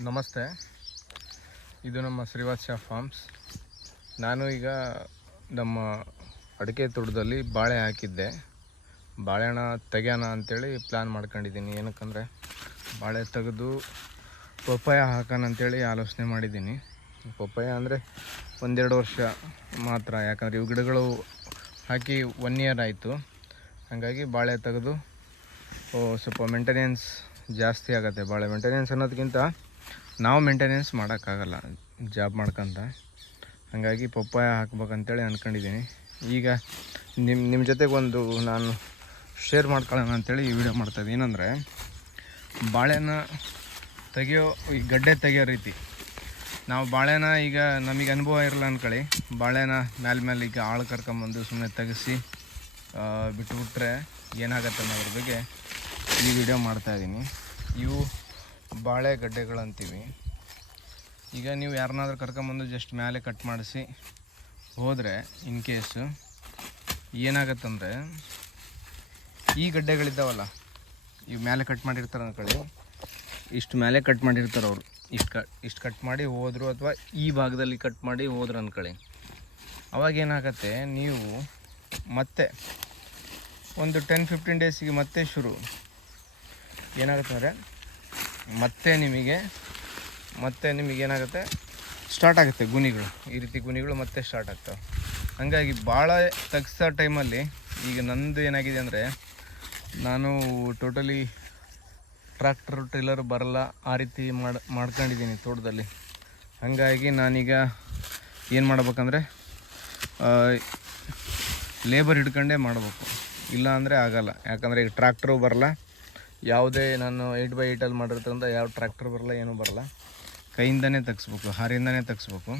ನಮಸ್ತೆ. ಇದು ನಮ್ಮ ಶ್ರೀವಾತ್ಸ ಫಾರ್ಮ್ಸ್. ನಾನು ಈಗ ನಮ್ಮ ಅಡಿಕೆ ತೋಟದಲ್ಲಿ ಬಾಳೆ ಹಾಕಿದ್ದೆ. ಬಾಳೆಹಣ್ಣ ತೆಗ್ಯೋಣ ಅಂತೇಳಿ ಪ್ಲ್ಯಾನ್ ಮಾಡ್ಕೊಂಡಿದ್ದೀನಿ. ಏನಕ್ಕಂದರೆ ಬಾಳೆ ತೆಗೆದು ಪಪ್ಪಾಯ ಹಾಕೋಣ ಅಂತೇಳಿ ಆಲೋಚನೆ ಮಾಡಿದ್ದೀನಿ. ಪಪ್ಪಾಯ ಅಂದರೆ ಒಂದೆರಡು ವರ್ಷ ಮಾತ್ರ. ಯಾಕಂದರೆ ಇವು ಗಿಡಗಳು ಹಾಕಿ ಒನ್ ಇಯರ್ ಆಯಿತು. ಹಾಗಾಗಿ ಬಾಳೆ ತೆಗೆದು ಸ್ವಲ್ಪ ಮೇಂಟೆನೆನ್ಸ್ ಜಾಸ್ತಿ ಆಗುತ್ತೆ. ಬಾಳೆ ಮೇಂಟೆನೆನ್ಸ್ ಅನ್ನೋದಕ್ಕಿಂತ ನಾವು ಮೇಂಟೆನೆನ್ಸ್ ಮಾಡೋಕ್ಕಾಗಲ್ಲ. ಜಾಬ್ ಮಾಡ್ಕೊಂತ. ಹಾಗಾಗಿ ಪಪ್ಪಾಯ ಹಾಕ್ಬೇಕಂತೇಳಿ ಅಂದ್ಕೊಂಡಿದ್ದೀನಿ ಈಗ ನಿಮ್ಮ ನಿಮ್ಮ ಜೊತೆಗೆ ಒಂದು ನಾನು ಶೇರ್ ಮಾಡ್ಕೊಳ್ಳೋಣ ಅಂತೇಳಿ ಈ ವಿಡಿಯೋ ಮಾಡ್ತಾಯಿದ್ದೀನಿ ಏನಂದರೆ ಬಾಳೆನ ತೆಗೆಯೋ, ಈ ಗಡ್ಡೆ ತೆಗೆಯೋ ರೀತಿ. ನಾವು ಬಾಳೆನ ಈಗ ನಮಗೆ ಅನುಭವ ಇರಲ್ಲ ಅಂದ್ಕೊಳ್ಳಿ ಬಾಳೆನ ಮೇಲೆ ಮೇಲೆ ಈಗ ಆಳು ಕರ್ಕೊಂಬಂದು ಸುಮ್ಮನೆ ತೆಗೆಸಿ ಬಿಟ್ಟುಬಿಟ್ರೆ ಏನಾಗತ್ತೆ ಅನ್ನೋದ್ರ ಬಗ್ಗೆ ಈ ವಿಡಿಯೋ ಮಾಡ್ತಾಯಿದ್ದೀನಿ ಇವು ಬಾಳೆ ಗಡ್ಡೆಗಳಂತೀವಿ ಈಗ ನೀವು ಯಾರನ್ನಾದ್ರೂ ಕರ್ಕೊಂಬಂದು ಜಸ್ಟ್ ಮೇಲೆ ಕಟ್ ಮಾಡಿಸಿ, ಹೋದರೆ ಇನ್ ಕೇಸು ಏನಾಗತ್ತಂದರೆ, ಈ ಗಡ್ಡೆಗಳಿದ್ದಾವಲ್ಲ ಇವು ಮೇಲೆ ಕಟ್ ಮಾಡಿರ್ತಾರೆ ಅಂದ್ಕೊಳ್ಳಿ ಇಷ್ಟು ಮೇಲೆ ಕಟ್ ಮಾಡಿರ್ತಾರೆ ಅವರು. ಇಷ್ಟು ಕಟ್ ಇಷ್ಟು ಕಟ್ ಮಾಡಿ ಹೋದರು ಅಥವಾ ಈ ಭಾಗದಲ್ಲಿ ಕಟ್ ಮಾಡಿ ಹೋದ್ರು ಅಂದ್ಕೊಳ್ಳಿ ಅವಾಗ ಏನಾಗತ್ತೆ, ನೀವು ಮತ್ತೆ ಒಂದು ಟೆನ್ ಫಿಫ್ಟೀನ್ ಡೇಸಿಗೆ ಮತ್ತೆ ಶುರು. ಏನಾಗುತ್ತೆ ಅಂದರೆ ಮತ್ತೆ ನಿಮಗೆ ಮತ್ತೆ ನಿಮಗೆ ಏನಾಗುತ್ತೆ? ಸ್ಟಾರ್ಟ್ ಆಗುತ್ತೆ ಗುಣಿಗಳು ಈ ರೀತಿ ಗುಣಿಗಳು ಮತ್ತೆ ಸ್ಟಾರ್ಟ್ ಆಗ್ತವೆ. ಹಾಗಾಗಿ ಭಾಳ ತೆಗ್ಸೋ ಟೈಮಲ್ಲಿ ಈಗ ನಂದು ಏನಾಗಿದೆ ಅಂದರೆ, ನಾನು ಟೋಟಲಿ ಟ್ರ್ಯಾಕ್ಟರ್ ಟ್ರಿಲ್ಲರ್ ಬರಲ್ಲ, ಆ ರೀತಿ ಮಾಡಿ, ಮಾಡ್ಕೊಂಡಿದ್ದೀನಿ ತೋಟದಲ್ಲಿ. ಹಾಗಾಗಿ ನಾನೀಗ ಏನು ಮಾಡ್ಬೇಕಂದ್ರೆ ಲೇಬರ್ ಹಿಡ್ಕೊಂಡೇ ಮಾಡಬೇಕು. ಇಲ್ಲ ಅಂದರೆ ಆಗಲ್ಲ. ಯಾಕಂದರೆ ಈಗ ಟ್ರ್ಯಾಕ್ಟ್ರು ಬರಲ್ಲ ಯಾವುದೇ ನಾನು ಏಯ್ಟ್ ಬೈ ಏಯ್ಟಲ್ಲಿ ಮಾಡಿರೋದ್ರಿಂದ ಯಾವ ಟ್ರ್ಯಾಕ್ಟರ್ ಬರಲ್ಲ, ಏನೂ ಬರಲ್ಲ. ಕೈಯಿಂದನೇ ತೆಗಿಸ್ಬೇಕು, ಹಾರಿಂದನೇ ತೆಗಿಸ್ಬೇಕು.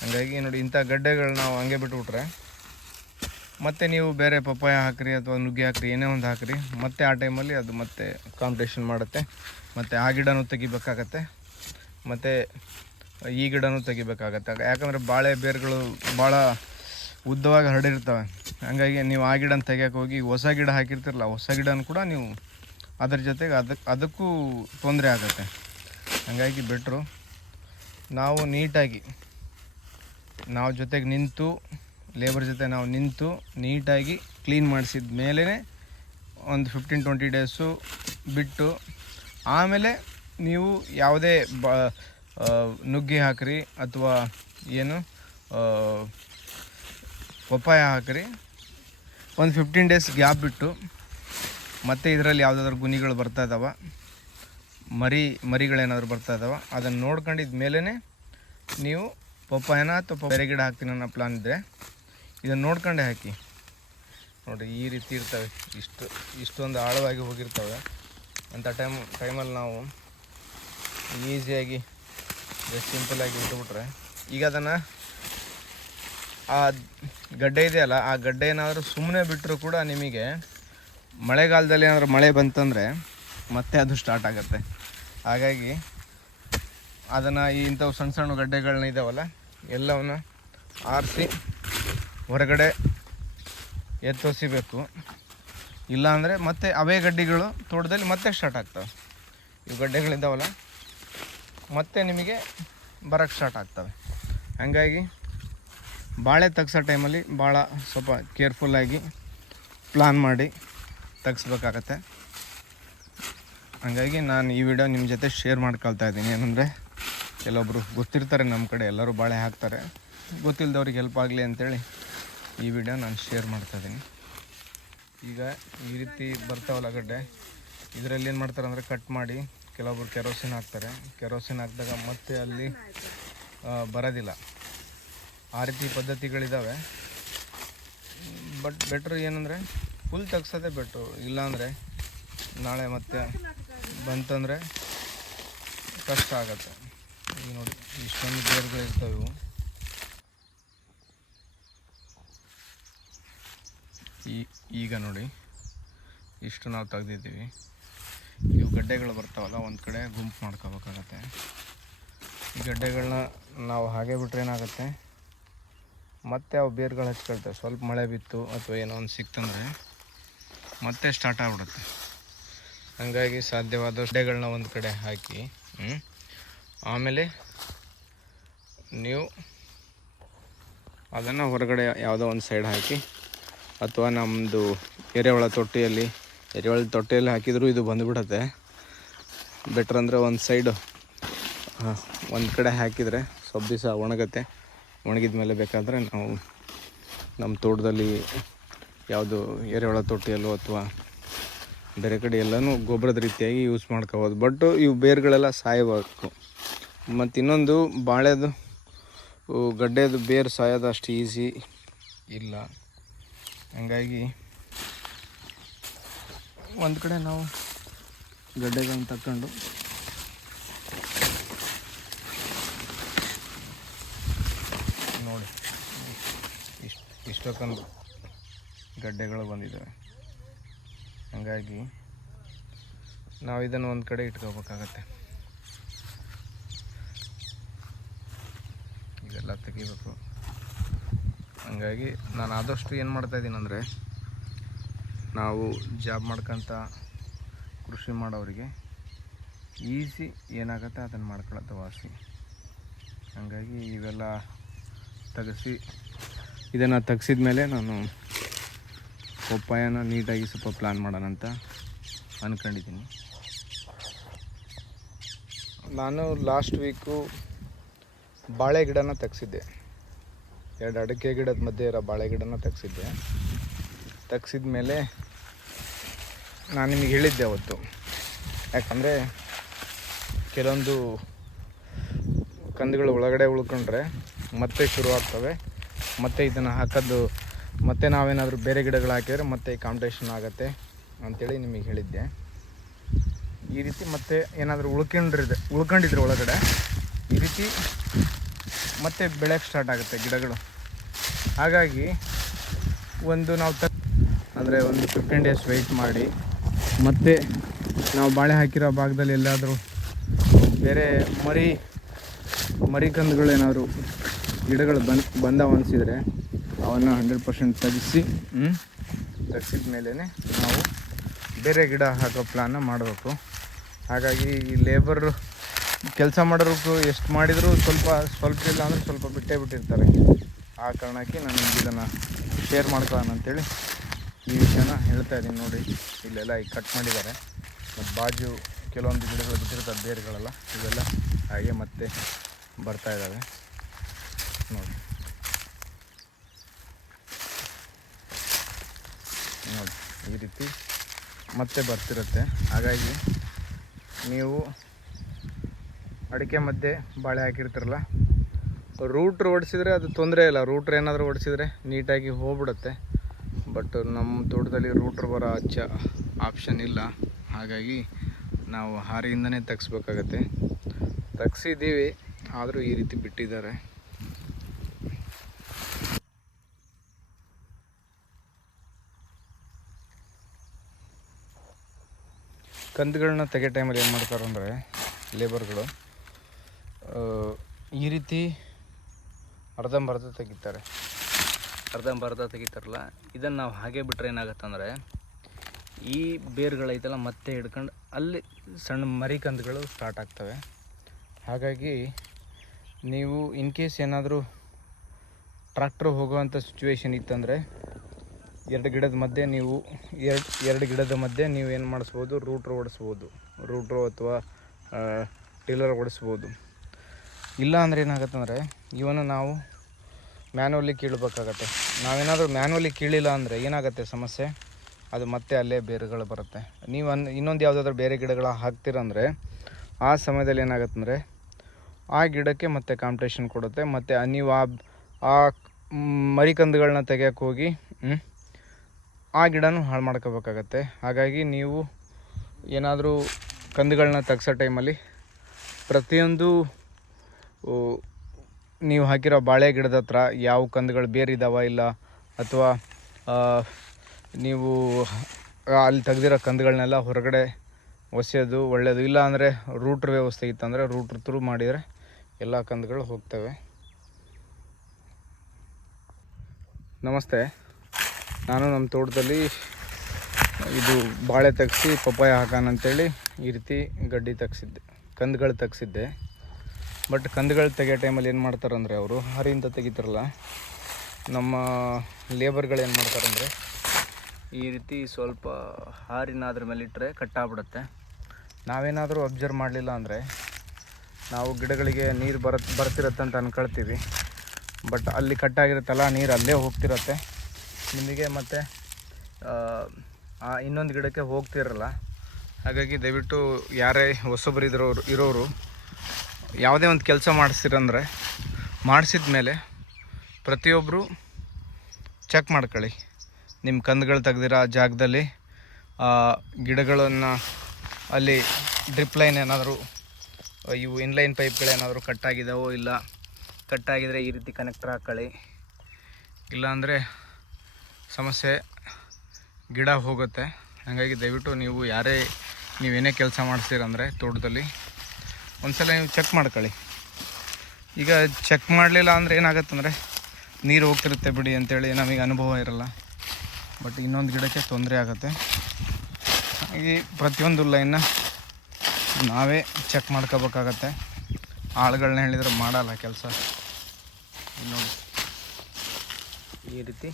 ಹಾಗಾಗಿ ನೋಡಿ, ಇಂಥ ಗಡ್ಡೆಗಳು ನಾವು ಹಂಗೆ ಬಿಟ್ಬಿಟ್ರೆ, ಮತ್ತೆ ನೀವು ಬೇರೆ ಪಪ್ಪಾಯ ಹಾಕ್ರಿ ಅಥವಾ ನುಗ್ಗೆ ಹಾಕ್ರಿ, ಏನೇ ಒಂದು ಹಾಕ್ರಿ, ಮತ್ತೆ ಆ ಟೈಮಲ್ಲಿ ಅದು ಮತ್ತೆ ಕಾಂಪಿಟೇಷನ್ ಮಾಡುತ್ತೆ. ಮತ್ತು ಆ ಗಿಡನೂ ತೆಗಿಬೇಕಾಗತ್ತೆ. ಮತ್ತು ಈ ಗಿಡನೂ ತೆಗಿಬೇಕಾಗತ್ತೆ. ಯಾಕಂದರೆ ಬಾಳೆ ಬೇರುಗಳು ಭಾಳ ಉದ್ದವಾಗಿ ಹರಡಿರ್ತವೆ. ಹಂಗಾಗಿ ನೀವು ಆ ಗಿಡನ ತೆಗಿಯೋಕೆ ಹೋಗಿ ಹೊಸ ಗಿಡ ಹಾಕಿರ್ತಿರಲ್ಲ, ಹೊಸ ಗಿಡನ ಕೂಡ ನೀವು ಅದ್ರ ಜೊತೆಗೆ ಅದಕ್ಕೆ ಅದಕ್ಕೂ ತೊಂದರೆ ಆಗುತ್ತೆ. ಹಾಗಾಗಿ ಬಿಟ್ಟರು ನಾವು ನೀಟಾಗಿ, ನಾವು ಜೊತೆಗೆ ನಿಂತು ಲೇಬರ್ ಜೊತೆ ನಾವು ನಿಂತು, ನೀಟಾಗಿ ಕ್ಲೀನ್ ಮಾಡಿಸಿದ ಮೇಲೇ ಒಂದು ಫಿಫ್ಟೀನ್ ಟ್ವೆಂಟಿ ಡೇಸು ಬಿಟ್ಟು, ಆಮೇಲೆ ನೀವು ಯಾವುದೇ ಬ ನುಗ್ಗೆ ಹಾಕ್ರಿ ಅಥವಾ ಏನು ಪಪ್ಪಾಯ ಹಾಕ್ರಿ. ಒಂದು ಫಿಫ್ಟೀನ್ ಡೇಸ್ ಗ್ಯಾಪ್ ಬಿಟ್ಟು ಮತ್ತೆ ಇದರಲ್ಲಿ ಯಾವುದಾದ್ರು ಗುಣಿಗಳು ಬರ್ತಾ ಇದ್ದಾವ ಮರಿ, ಮರಿಗಳೇನಾದರೂ ಬರ್ತಾ ಇದ್ದಾವ ಅದನ್ನು ನೋಡ್ಕೊಂಡಿದ ಮೇಲೇ ನೀವು ಪಪ್ಪಾಯನ ಅಥವಾ ಬೇರೆ ಗಿಡ ಹಾಕ್ತೀನಿ ಅನ್ನೋ ಪ್ಲಾನ್ ಇದ್ದರೆ ಇದನ್ನು ನೋಡ್ಕೊಂಡೆ ಹಾಕಿ. ನೋಡಿ ಈ ರೀತಿ ಇರ್ತವೆ. ಇಷ್ಟು, ಇಷ್ಟೊಂದು ಆಳವಾಗಿ ಹೋಗಿರ್ತವೆ. ಅಂಥ ಟೈಮ್ ಟೈಮಲ್ಲಿ ನಾವು ಈಸಿಯಾಗಿ ಜಸ್ಟ್ ಸಿಂಪಲಾಗಿ ಇಟ್ಬಿಟ್ರೆ ಈಗ ಅದನ್ನು ಆ ಗಡ್ಡೆ ಇದೆಯಲ್ಲ, ಆ ಗಡ್ಡೆ ಏನಾದರೂ ಸುಮ್ಮನೆ ಬಿಟ್ಟರೂ ಕೂಡ ನಿಮಗೆ ಮಳೆಗಾಲದಲ್ಲಿ ಏನಾದರೂ ಮಳೆ ಬಂತಂದರೆ ಮತ್ತೆ ಅದು ಸ್ಟಾರ್ಟ್ ಆಗುತ್ತೆ. ಹಾಗಾಗಿ ಅದನ್ನು ಈ ಇಂಥವು ಸಣ್ಣ ಸಣ್ಣ ಗಡ್ಡೆಗಳನ್ನ ಇದ್ದಾವಲ್ಲ ಎಲ್ಲವನ್ನು ಆರಿಸಿ ಹೊರಗಡೆ ಎತ್ತೋಸಿಬೇಕು. ಇಲ್ಲಾಂದರೆ ಮತ್ತೆ ಅವೇ ಗಡ್ಡೆಗಳು ತೋಟದಲ್ಲಿ ಮತ್ತೆ ಸ್ಟಾರ್ಟ್ ಆಗ್ತವೆ. ಇವು ಗಡ್ಡೆಗಳಿದ್ದಾವಲ್ಲ ಮತ್ತೆ ನಿಮಗೆ ಬರೋಕ್ಕೆ ಸ್ಟಾರ್ಟ್ ಆಗ್ತವೆ. ಹಾಗಾಗಿ ಬಾಳೆ ತೆಗ್ಸೋ ಟೈಮಲ್ಲಿ ಭಾಳ ಸ್ವಲ್ಪ ಕೇರ್ಫುಲ್ಲಾಗಿ ಪ್ಲಾನ್ ಮಾಡಿ. ತೆಗ್ಸ್ಬೇಕಾಗತ್ತೆ. ಹಾಗಾಗಿ ನಾನು ಈ ವಿಡಿಯೋ ನಿಮ್ಮ ಜೊತೆ ಶೇರ್ ಮಾಡ್ಕೊಳ್ತಾ ಇದ್ದೀನಿ. ಏನಂದರೆ ಕೆಲವೊಬ್ಬರು ಗೊತ್ತಿರ್ತಾರೆ ನಮ್ಮ ಕಡೆ, ಎಲ್ಲರೂ ಬಾಳೆ ಹಾಕ್ತಾರೆ. ಗೊತ್ತಿಲ್ಲದವ್ರಿಗೆ ಹೆಲ್ಪ್ ಆಗಲಿ ಅಂತೇಳಿ ಈ ವಿಡಿಯೋ ನಾನು ಶೇರ್ ಮಾಡ್ತಾ ಇದ್ದೀನಿ. ಈಗ ಈ ರೀತಿ ಬರ್ತಾವಲ್ಲ ಗಡ್ಡೆ ಇದರಲ್ಲಿ ಏನು ಮಾಡ್ತಾರೆ ಅಂದರೆ ಕಟ್ ಮಾಡಿ ಕೆಲವೊಬ್ರು ಕೆರೋಸಿನ್ ಹಾಕ್ತಾರೆ. ಕೆರೋಸಿನ್ ಹಾಕಿದಾಗ ಮತ್ತೆ ಅಲ್ಲಿ ಬರೋದಿಲ್ಲ. ಆ ರೀತಿ ಪದ್ಧತಿಗಳಿದ್ದಾವೆ ಬಟ್ ಬೆಟ್ರ್ ಏನಂದರೆ ಫುಲ್ ತೆಗ್ಸೋದೇ ಬೆಟ್ರು ಇಲ್ಲಾಂದರೆ ನಾಳೆ ಮತ್ತೆ ಬಂತಂದರೆ ಕಷ್ಟ ಆಗತ್ತೆ. ಈಗ ನೋಡಿ, ಇಷ್ಟೊಂದು ಬೇರುಗಳಿರ್ತವೆ ಇವು. ಈಗ ನೋಡಿ, ಇಷ್ಟು ನಾವು ತೆಗ್ದಿದ್ದೀವಿ. ಇವು ಗಡ್ಡೆಗಳು ಬರ್ತಾವಲ್ಲ, ಒಂದು ಕಡೆ ಗುಂಪು ಮಾಡ್ಕೋಬೇಕಾಗತ್ತೆ. ಈ ಗಡ್ಡೆಗಳನ್ನ ನಾವು ಹಾಗೆ ಬಿಟ್ರೆ ಏನಾಗುತ್ತೆ? ಮತ್ತೆ ಅವು ಬೇರುಗಳು ಹಚ್ಕೊಳ್ತೇವೆ. ಸ್ವಲ್ಪ ಮಳೆ ಬಿತ್ತು ಅಥವಾ ಏನೋ ಒಂದು ಸಿಕ್ತಂದರೆ ಮತ್ತೆ ಸ್ಟಾರ್ಟ್ ಆಗ್ಬಿಡುತ್ತೆ. ಹಾಗಾಗಿ ಸಾಧ್ಯವಾದ ಗಿಡಗಳನ್ನ ಒಂದು ಕಡೆ ಹಾಕಿ ಆಮೇಲೆ ನೀವು ಅದನ್ನು ಹೊರಗಡೆ ಯಾವುದೋ ಒಂದು ಸೈಡ್ ಹಾಕಿ, ಅಥವಾ ನಮ್ಮದು ಎರೆಹುಳ ತೊಟ್ಟಿಯಲ್ಲಿ ಎರೆಹುಳ ತೊಟ್ಟಿಯಲ್ಲಿ ಹಾಕಿದರೂ ಇದು ಬಂದುಬಿಡುತ್ತೆ. ಬೆಟ್ರ್ ಅಂದರೆ ಒಂದು ಸೈಡು ಒಂದು ಕಡೆ ಹಾಕಿದರೆ ಸ್ವಲ್ಪ ದಿವಸ ಒಣಗತ್ತೆ. ಒಣಗಿದ ಮೇಲೆ ಬೇಕಾದರೆ ನಾವು ನಮ್ಮ ತೋಟದಲ್ಲಿ ಯಾವುದು ಎರೆಹುಳ ತೊಟ್ಟಿಯಲ್ಲೋ ಅಥವಾ ಬೇರೆ ಕಡೆ ಎಲ್ಲನೂ ಗೊಬ್ಬರದ ರೀತಿಯಾಗಿ ಯೂಸ್ ಮಾಡ್ಕೋಬೋದು. ಬಟ್ ಇವು ಬೇರುಗಳೆಲ್ಲ ಸಾಯಬೇಕು. ಮತ್ತು ಇನ್ನೊಂದು ಬಾಳೆದು ಗಡ್ಡೆದು ಬೇರು ಸಾಯೋದು ಅಷ್ಟು ಈಸಿ ಇಲ್ಲ. ಹಂಗಾಗಿ ಒಂದು ಕಡೆ ನಾವು ಗಡ್ಡೆಗಳನ್ನ ತಗೊಂಡು ನೋಡಿ, ಇಷ್ಟು ಇಷ್ಟೊಂದು ಗಡ್ಡೆಗಳು ಬಂದಿದ್ದಾವೆ. ಹಂಗಾಗಿ ನಾವು ಇದನ್ನು ಒಂದು ಕಡೆ ಇಟ್ಕೋಬೇಕಾಗತ್ತೆ. ಇದೆಲ್ಲ ತೆಗಿಬೇಕು. ಹಂಗಾಗಿ ನಾನು ಆದಷ್ಟು ಏನು ಮಾಡ್ತಾ ಅಂದರೆ, ನಾವು ಜಾಬ್ ಮಾಡ್ಕೊಂತ ಕೃಷಿ ಮಾಡೋರಿಗೆ ಈಸಿ ಏನಾಗುತ್ತೆ ಅದನ್ನು ಮಾಡ್ಕೊಳತ್ತೆ ವಾಸಿ. ಹಂಗಾಗಿ ಇವೆಲ್ಲ ತೆಗೆಸಿ, ಇದನ್ನು ತೆಗ್ಸಿದ ಮೇಲೆ ನಾನು ಪಪ್ಪಾಯನ ನೀಟಾಗಿ ಸ್ವಲ್ಪ ಪ್ಲ್ಯಾನ್ ಮಾಡೋಣ ಅಂತ ಅಂದ್ಕೊಂಡಿದ್ದೀನಿ ನಾನು ಲಾಸ್ಟ್ ವೀಕು ಬಾಳೆ ಗಿಡನ ತೆಗ್ಸಿದ್ದೆ. ಎರಡು ಅಡಿಕೆ ಗಿಡದ ಮಧ್ಯೆ ಇರೋ ಬಾಳೆ ಗಿಡನ ತೆಗ್ಸಿದ್ದೆ. ತೆಗ್ಸಿದ ಮೇಲೆ ನಾನು ನಿಮಗೆ ಹೇಳಿದ್ದೆ ಅವತ್ತು. ಯಾಕಂದರೆ ಕೆಲವೊಂದು ಕಂದುಗಳು ಒಳಗಡೆ ಉಳ್ಕೊಂಡ್ರೆ ಮತ್ತೆ ಶುರು ಆಗ್ತವೆ ಮತ್ತೆ ಇದನ್ನು ಹಾಕೋದು ಮತ್ತೆ ನಾವೇನಾದರೂ ಬೇರೆ ಗಿಡಗಳು ಹಾಕಿದರೆ ಮತ್ತೆ ಕಾಂಪಿಟೇಷನ್ ಆಗುತ್ತೆ ಅಂಥೇಳಿ ನಿಮಗೆ ಹೇಳಿದ್ದೆ. ಈ ರೀತಿ ಮತ್ತೆ ಏನಾದರೂ ಉಳ್ಕೊಂಡಿರಿದೆ ಉಳ್ಕೊಂಡಿದ್ರೆ ಒಳಗಡೆ ಈ ರೀತಿ ಮತ್ತೆ ಬೆಳೆಯೋಕ್ಕೆ ಸ್ಟಾರ್ಟ್ ಆಗುತ್ತೆ ಗಿಡಗಳು. ಹಾಗಾಗಿ ಒಂದು ನಾವು ತಕ್ಕ ಅಂದರೆ ಒಂದು ಫಿಫ್ಟೀನ್ ಡೇಸ್ ವೆಯ್ಟ್ ಮಾಡಿ ಮತ್ತೆ ನಾವು ಬಾಳೆ ಹಾಕಿರೋ ಭಾಗದಲ್ಲಿ ಎಲ್ಲಾದರೂ ಬೇರೆ ಮರಿ ಮರಿ ಕಂದುಗಳೇನಾದ್ರು ಗಿಡಗಳು ಬಂದು ಬಂದವನ್ಸಿದ್ರೆ ಅವನ್ನು ಹಂಡ್ರೆಡ್ ಪರ್ಸೆಂಟ್ ತೆಗಿಸಿ ತೆಗ್ಸಿದ ಮೇಲೇ ನಾವು ಬೇರೆ ಗಿಡ ಹಾಕೋ ಪ್ಲಾನ ಮಾಡಬೇಕು. ಹಾಗಾಗಿ ಈ ಲೇಬರ್ ಕೆಲಸ ಮಾಡೋರು ಎಷ್ಟು ಮಾಡಿದರೂ ಸ್ವಲ್ಪ ಸ್ವಲ್ಪ ಇಲ್ಲ ಅಂದರೆ ಸ್ವಲ್ಪ ಬಿಟ್ಟೇ ಬಿಟ್ಟಿರ್ತಾರೆ. ಆ ಕಾರಣಕ್ಕೆ ನಾನು ಇದನ್ನು ಶೇರ್ ಮಾಡ್ಕೊಳ್ಳೋಣ ಅಂತೇಳಿ ಈ ವಿಷಯನ ಹೇಳ್ತಾ ಇದ್ದೀನಿ ನೋಡಿ. ಇಲ್ಲೆಲ್ಲ ಈಗ ಕಟ್ ಮಾಡಿದ್ದಾರೆ. ಮತ್ತು ಬಾಜು ಕೆಲವೊಂದು ಗಿಡಗಳು ಬಿಟ್ಟಿರ್ತಾರೆ ಬೇರುಗಳೆಲ್ಲ. ಇವೆಲ್ಲ ಹಾಗೆ ಮತ್ತೆ ಬರ್ತಾ ಇದ್ದಾವೆ ನೋಡಿ ನೋಡಿ, ಈ ರೀತಿ ಮತ್ತೆ ಬರ್ತಿರುತ್ತೆ. ಹಾಗಾಗಿ ನೀವು ಅಡಿಕೆ ಮಧ್ಯೆ ಬಾಳೆ ಹಾಕಿರ್ತೀರಲ್ಲ ರೂಟ್ರ್ ಓಡಿಸಿದರೆ ಅದು ತೊಂದರೆ ಇಲ್ಲ. ರೂಟ್ರ್ ಏನಾದರೂ ಓಡಿಸಿದರೆ ನೀಟಾಗಿ ಹೋಗ್ಬಿಡುತ್ತೆ. ಬಟ್ ನಮ್ಮ ತೋಟದಲ್ಲಿ ರೂಟ್ರ್ ಬರೋ ಹಚ್ಚ ಆಪ್ಷನ್ ಇಲ್ಲ. ಹಾಗಾಗಿ ನಾವು ಹಾರಿಯಿಂದನೇ ತೆಗ್ಸ್ಬೇಕಾಗತ್ತೆ. ತೆಗ್ಸಿದ್ದೀವಿ, ಆದರೂ ಈ ರೀತಿ ಬಿಟ್ಟಿದ್ದಾರೆ. ಕಂದುಗಳನ್ನ ತೆಗೆ ಟೈಮಲ್ಲಿ ಏನು ಮಾಡ್ತಾರೆ ಅಂದರೆ ಲೇಬರ್ಗಳು ಈ ರೀತಿ ಅರ್ಧಂಬರ್ಧ ತೆಗಿತಾರೆ. ಅರ್ಧಂಬರ್ಧ ತೆಗಿತಾರಲ್ಲ, ಇದನ್ನು ನಾವು ಹಾಗೆ ಬಿಟ್ಟರೆ ಏನಾಗುತ್ತೆ ಅಂದರೆ, ಈ ಬೇರುಗಳೈತಲ್ಲ ಮತ್ತೆ ಹಿಡ್ಕೊಂಡು ಅಲ್ಲಿ ಸಣ್ಣ ಮರಿ ಕಂದುಗಳು ಸ್ಟಾರ್ಟ್ ಆಗ್ತವೆ. ಹಾಗಾಗಿ ನೀವು ಇನ್ ಕೇಸ್ ಏನಾದರೂ ಟ್ರ್ಯಾಕ್ಟ್ರ್ ಹೋಗುವಂಥ ಸಿಚುವೇಶನ್ ಇತ್ತಂದರೆ ಎರಡು ಗಿಡದ ಮಧ್ಯೆ ನೀವು ಎರಡು ಎರಡು ಗಿಡದ ಮಧ್ಯೆ ನೀವು ಏನು ಮಾಡಿಸ್ಬೋದು ರೂಟ್ರ್ ಓಡಿಸ್ಬೋದು. ರೂಟ್ರು ಅಥವಾ ಟೀಲರ್ ಓಡಿಸ್ಬೋದು. ಇಲ್ಲ ಅಂದರೆ ಏನಾಗುತ್ತೆ ಅಂದರೆ ಇವನು ನಾವು ಮ್ಯಾನ್ಯಲಿ ಕೀಳಬೇಕಾಗತ್ತೆ. ನಾವೇನಾದರೂ ಮ್ಯಾನ್ಯಲಿ ಕೀಳಿಲ್ಲ ಅಂದರೆ ಏನಾಗುತ್ತೆ ಸಮಸ್ಯೆ? ಅದು ಮತ್ತೆ ಅಲ್ಲೇ ಬೇರುಗಳು ಬರುತ್ತೆ. ನೀವು ಅನ್, ಇನ್ನೊಂದು ಯಾವುದಾದ್ರೂ ಬೇರೆ ಗಿಡಗಳ ಹಾಕ್ತೀರಂದರೆ ಆ ಸಮಯದಲ್ಲಿ ಏನಾಗುತ್ತೆ ಅಂದರೆ ಆ ಗಿಡಕ್ಕೆ ಮತ್ತೆ ಕಾಂಪಿಟೇಷನ್ ಕೊಡುತ್ತೆ. ಮತ್ತು ನೀವು ಆ ಮರಿಕಂದುಗಳನ್ನ ತೆಗೆಯೋಕ್ಕೋಗಿ ಹೋಗಿ ಆ ಗಿಡನೂ ಹಾಳು ಮಾಡ್ಕೋಬೇಕಾಗತ್ತೆ. ಹಾಗಾಗಿ ನೀವು ಏನಾದರೂ ಕಂದುಗಳನ್ನ ತೆಗ್ಸೋ ಟೈಮಲ್ಲಿ ಪ್ರತಿಯೊಂದು ನೀವು ಹಾಕಿರೋ ಬಾಳೆ ಗಿಡದ ಹತ್ರ ಯಾವ ಕಂದುಗಳು ಬೇರಿದಾವ ಇಲ್ಲ, ಅಥವಾ ನೀವು ಅಲ್ಲಿ ತೆಗೆದಿರೋ ಕಂದುಗಳನ್ನೆಲ್ಲ ಹೊರಗಡೆ ಒಸೆಯೋದು ಒಳ್ಳೆಯದು ಇಲ್ಲ ಅಂದರೆ ರೂಟ್ರ್ ವ್ಯವಸ್ಥೆ ಇತ್ತಂದರೆ ರೂಟ್ರ್ ಥ್ರೂ ಮಾಡಿದರೆ ಎಲ್ಲ ಕಂದುಗಳು ಹೋಗ್ತವೆ. ನಮಸ್ತೆ. ನಾನು ನಮ್ಮ ತೋಟದಲ್ಲಿ ಇದು ಬಾಳೆ ತೆಗೆಸಿ ಪಪ್ಪಾಯ ಹಾಕೋಣ ಅಂತೇಳಿ ಈ ರೀತಿ ಗಡ್ಡಿ ತೆಗ್ಸಿದ್ದೆ, ಕಂದುಗಳು ತೆಗ್ಸಿದ್ದೆ. ಬಟ್ ಕಂದುಗಳು ತೆಗಿಯೋ ಟೈಮಲ್ಲಿ ಏನು ಮಾಡ್ತಾರಂದರೆ ಅವರು ಹರಿಯಿಂದ ತೆಗಿತಾರಲ್ಲ, ನಮ್ಮ ಲೇಬರ್ಗಳು ಏನು ಮಾಡ್ತಾರಂದರೆ ಈ ರೀತಿ ಸ್ವಲ್ಪ ಹಾರಿನಾದ್ರ ಮೇಲೆ ಇಟ್ಟರೆ ಕಟ್ಟಾಗ್ಬಿಡುತ್ತೆ ನಾವೇನಾದರೂ ಅಬ್ಸರ್ವ್ ಮಾಡಲಿಲ್ಲ ಅಂದರೆ ನಾವು ಗಿಡಗಳಿಗೆ ನೀರು ಬರತ್, ಬರ್ತಿರತ್ತೆ ಅಂತ ಅನ್ಕೊಳ್ತೀವಿ. ಬಟ್ ಅಲ್ಲಿ ಕಟ್ಟಾಗಿರುತ್ತಲ್ಲ ನೀರು ಅಲ್ಲೇ ಹೋಗ್ತಿರತ್ತೆ. ನಿಮಗೆ ಮತ್ತು, ಆ ಇನ್ನೊಂದು ಗಿಡಕ್ಕೆ ಹೋಗ್ತಿರಲ್ಲ. ಹಾಗಾಗಿ ದಯವಿಟ್ಟು ಯಾರೇ ಹೊಸೊಬ್ಬರು ಇದ್ರೋರು ಇರೋರು, ಯಾವುದೇ ಒಂದು ಕೆಲಸ ಮಾಡಿಸ್ತೀರಂದ್ರೆ ಮಾಡಿಸಿದ ಮೇಲೆ ಪ್ರತಿಯೊಬ್ಬರು ಚೆಕ್ ಮಾಡ್ಕೊಳ್ಳಿ. ನಿಮ್ಮ ಕಂದುಗಳು ತೆಗ್ದಿರೋ ಜಾಗದಲ್ಲಿ ಗಿಡಗಳನ್ನು ಅಲ್ಲಿ ಡ್ರಿಪ್ ಲೈನ್ ಏನಾದರೂ, ಇವು ಇನ್ಲೈನ್ ಪೈಪ್ಗಳೇನಾದರೂ ಕಟ್ಟಾಗಿದ್ದಾವೋ ಇಲ್ಲ ಕಟ್ಟಾಗಿದ್ದರೆ ಈ ರೀತಿ ಕನೆಕ್ಟರ್ ಹಾಕ್ಕೊಳ್ಳಿ ಇಲ್ಲಾಂದರೆ ಸಮಸ್ಯೆ ಗಿಡ ಹೋಗುತ್ತೆ. ಹಾಗಾಗಿ ದಯವಿಟ್ಟು ನೀವು ಯಾರೇ, ನೀವೇನೇ ಕೆಲಸ ಮಾಡಿಸ್ತೀರಂದರೆ ತೋಟದಲ್ಲಿ ಒಂದ್ಸಲ ನೀವು ಚೆಕ್ ಮಾಡ್ಕೊಳ್ಳಿ. ಈಗ ಚೆಕ್ ಮಾಡಲಿಲ್ಲ ಅಂದರೆ ಏನಾಗತ್ತಂದರೆ ನೀರು ಹೋಗ್ತಿರುತ್ತೆ ಬಿಡಿ ಅಂತೇಳಿ ನಮಗೆ ಅನುಭವ ಇರಲ್ಲ. ಬಟ್ ಇನ್ನೊಂದು ಗಿಡಕ್ಕೆ ತೊಂದರೆ ಆಗುತ್ತೆ. ಹಾಗಾಗಿ ಪ್ರತಿಯೊಂದು ಲೈನ್ನ ನಾವೇ ಚೆಕ್ ಮಾಡ್ಕೋಬೇಕಾಗತ್ತೆ. ಆಳುಗಳನ್ನ ಹೇಳಿದ್ರೆ ಮಾಡಲ್ಲ ಕೆಲಸ. ನೋಡಿ ಈ ರೀತಿ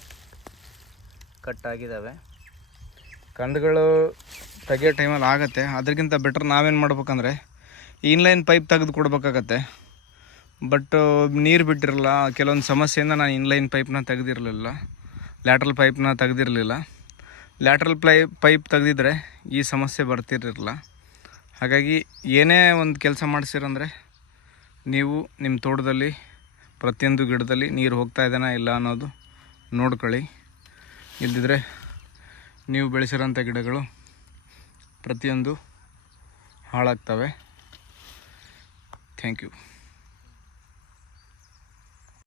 ಕಟ್ಟಾಗಿದ್ದಾವೆ. ಕಂದುಗಳು ತೆಗಿಯೋ ಟೈಮಲ್ಲಿ ಆಗುತ್ತೆ. ಅದಕ್ಕಿಂತ ಬೆಟ್ರ್ ನಾವೇನು ಮಾಡ್ಬೇಕಂದ್ರೆ ಇನ್ಲೈನ್ ಪೈಪ್ ತೆಗೆದು ಕೊಡ್ಬೇಕಾಗತ್ತೆ. ಬಟ್ ನೀರು ಬಿಟ್ಟಿರಲ್ಲ, ಕೆಲವೊಂದು ಸಮಸ್ಯೆಯಿಂದ ನಾನು ಇನ್ಲೈನ್ ಪೈಪ್ನ ತೆಗೆದಿರಲಿಲ್ಲ. ಲ್ಯಾಟ್ರಲ್ ಪೈಪ್ನ ತೆಗೆದಿರಲಿಲ್ಲ. ಲ್ಯಾಟ್ರಲ್ ಪ್ಲೈ ಪೈಪ್ ತೆಗೆದಿದ್ರೆ ಈ ಸಮಸ್ಯೆ ಬರ್ತಿರಲಿಲ್ಲ. ಹಾಗಾಗಿ ಏನೇ ಒಂದು ಕೆಲಸ ಮಾಡಿಸಿರಂದರೆ ನೀವು ನಿಮ್ಮ ತೋಟದಲ್ಲಿ ಪ್ರತಿಯೊಂದು ಗಿಡದಲ್ಲಿ ನೀರು ಹೋಗ್ತಾ ಇದ್ದಾನ ಇಲ್ಲ ಅನ್ನೋದು ನೋಡ್ಕೊಳ್ಳಿ. ಇಲ್ದಿದ್ರೆ ನೀವು ಬೆಳೆಸಿರೋಂಥ ಗಿಡಗಳು ಪ್ರತಿಯೊಂದು ಹಾಳಾಗ್ತವೆ. Thank you